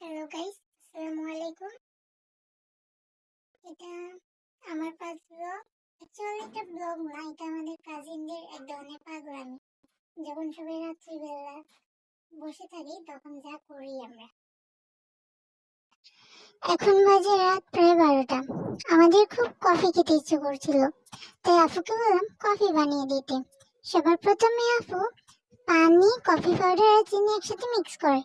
Hello guys, আসসালামু আলাইকুম। এটা আমার ফার্স্ট ব্লগ। অ্যাকচুয়ালি এটা ব্লগ না, এটা আমাদের কাজিনদের এক ধরনের পাগলামি। যখন সবাই রাত্রিবেলা বসে থাকি তখন যা করি আমরা। এখন বাজে রাত প্রায় 12টা। আমাদের খুব কফি খেতে ইচ্ছে করছিল, তাই আফুকে বললাম কফি বানিয়ে দিতে। সবার প্রথমে আফু পানি, কফি পাউডার আর চিনি একসাথে মিক্স করে,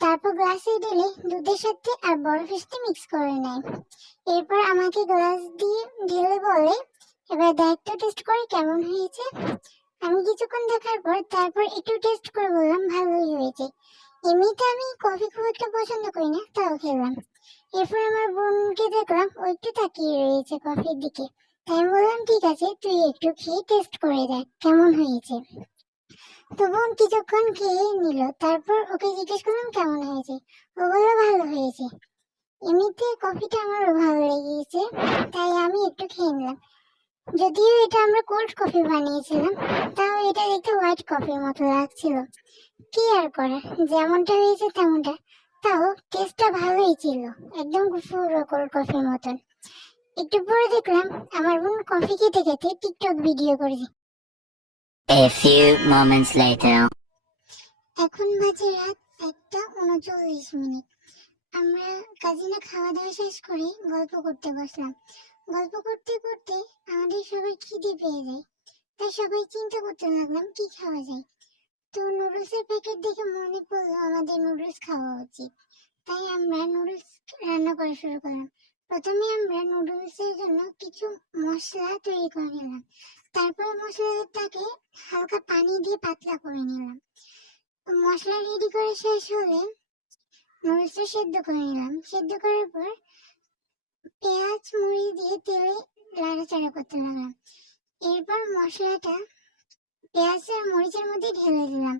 তারপর গ্লাসে ঢেলে দুধের সাথে আর বরফের সাথে মিক্স করে নেয়। এরপর আমাকে গ্লাস দিয়ে ঢেলে বলে, এবার দেখ তো টেস্ট করে কেমন হয়েছে। আমি কিছুক্ষণ দেখার পর তারপর একটু টেস্ট করে বললাম ভালোই হয়েছে। এমনিতে আমি কফি খুব একটা পছন্দ করি না, তাও খেলাম। এরপর আমার বোনকে দেখলাম ও একটু তাকিয়ে রয়েছে কফির দিকে, তাই আমি বললাম ঠিক আছে, তুই একটু খেয়ে টেস্ট করে দেখ কেমন হয়েছে। তো বোন কিছুক্ষণ খেয়ে নিল, তারপর ওকে জিজ্ঞেস করলাম কেমন হয়েছে। ও বললো ভালো হয়েছে। এমনিতে কফিটা আমারও ভালো লেগেছে, তাই আমি একটু খেয়ে নিলাম। যদিও এটা আমরা কোল্ড কফি বানিয়েছিলাম, তাও এটা দেখতে হোয়াইট কফির মতো লাগছিল। কি আর করা, যেমনটা হয়েছে তেমনটা। তাও টেস্টটা ভালোই ছিল, একদম পুরো কোল্ড কফির মতন। একটু পরে দেখলাম আমার বোন কফি খেতে খেতে টিকটক ভিডিও করেছে। A few moments later. এখন বাজে রাত 1:39। আমরা কাজিনা খাওয়া দাওয়া শেষ করে গল্প করতে বসলাম। গল্প করতে করতে আমাদের সবার খিদে পেয়ে যায়, তাই সবাই চিন্তা করতে লাগলাম কি খাওয়া যায়। তো নুডলসের প্যাকেট দেখে মনে পড়লো আমাদের নুডলস খাওয়া উচিত, তাই আমরা নুডলস রান্না করা শুরু করলাম। প্রথমে আমরা নুডলসের জন্য কিছু মশলা তৈরি করে নিলাম, তারপরে মশলাটাকে হালকা পানি দিয়ে পাতলা করে নিলাম। মশলা রেডি করে শেষ হলে নুডলসটা সেদ্ধ করে নিলাম। সেদ্ধ করার পর পেঁয়াজ মরিচ দিয়ে তেলে নাড়াচাড়া করতে লাগলাম। এরপর মশলাটা পেঁয়াজ আর মরিচের মধ্যে ঢেলে দিলাম।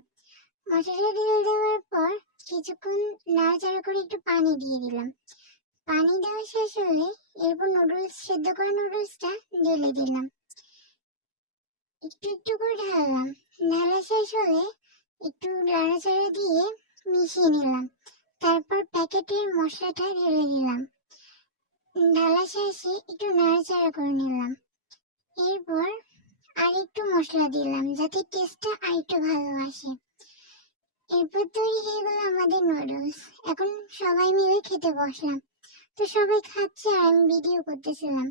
মশলাটা ঢেলে দেওয়ার পর কিছুক্ষণ নাড়াচাড়া করে একটু পানি দিয়ে দিলাম। পানি দেওয়া শেষ হলে এরপর সেদ্ধ করা নুডলসটা ঢেলে দিলাম, একটু একটু করে ঢাললাম। ঢালা শেষ হলে একটু নাড়াচাড়া দিয়ে মিশিয়ে নিলাম। তারপর প্যাকেটের মশলাটা ঢেলে দিলাম। ঢালা শেষে একটু নাড়াচাড়া করে নিলাম। এরপর আর একটু মশলা দিলাম যাতে টেস্টটা আরেকটু ভালো আসে। এরপর তৈরি হয়ে গেল আমাদের নুডলস। এখন সবাই মিলে খেতে বসলাম। তো সবাই খাচ্ছে আর আমি ভিডিও করতেছিলাম।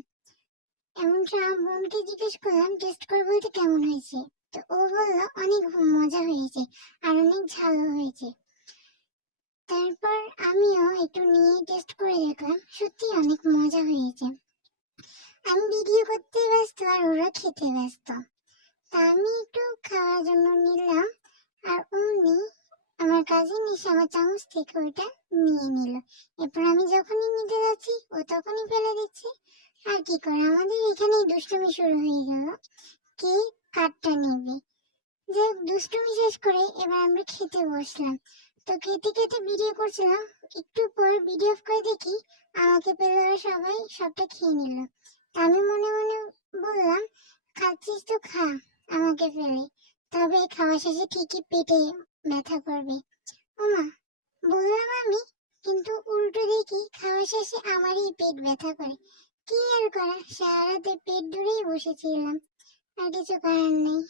এমন সময় বোনকে জিজ্ঞেস করলাম টেস্ট করে বলতে কেমন হয়েছে। তো ও বললো অনেক মজা হয়েছে আর অনেক ঝালও হয়েছে। তারপর আমিও একটু নিয়ে টেস্ট করে দেখলাম, সত্যি অনেক মজা হয়েছে। আমি ভিডিও করতে ব্যস্ত আর ওরা খেতে ব্যস্ত, তা আমি একটু খাওয়ার জন্য নিলাম। আর অমনি আমার কাজিন এসে আমার চামচ থেকে ওইটা নিয়ে নিল। এরপর আমি যখনই নিতে যাচ্ছি ও তখনই ফেলে দিচ্ছে। আর কি করে, আমাদের এখানেই দুষ্টুমি শুরু হয়ে গেল, কে কাঠটা নেবে। যে দুষ্টুমি শেষ করে এবার আমরা খেতে বসলাম। তো খেতে খেতে ভিডিও করছিলাম, একটু পর ভিডিও অফ করে দেখি আমাকে পেলে ওরা সবাই সবটা খেয়ে নিল। আমি মনে মনে বললাম খাচ্ছিস তো খা আমাকে ফেলে, তবে খাওয়া শেষে ঠিকই পেটে ব্যথা করবে। ওমা, বললাম আমি, কিন্তু উল্টো দেখি খাওয়া শেষে আমারই পেট ব্যথা করে। কি আর করা, সারা রাতে পেট ধরেই বসেছিলাম, আর কিছু করার নেই।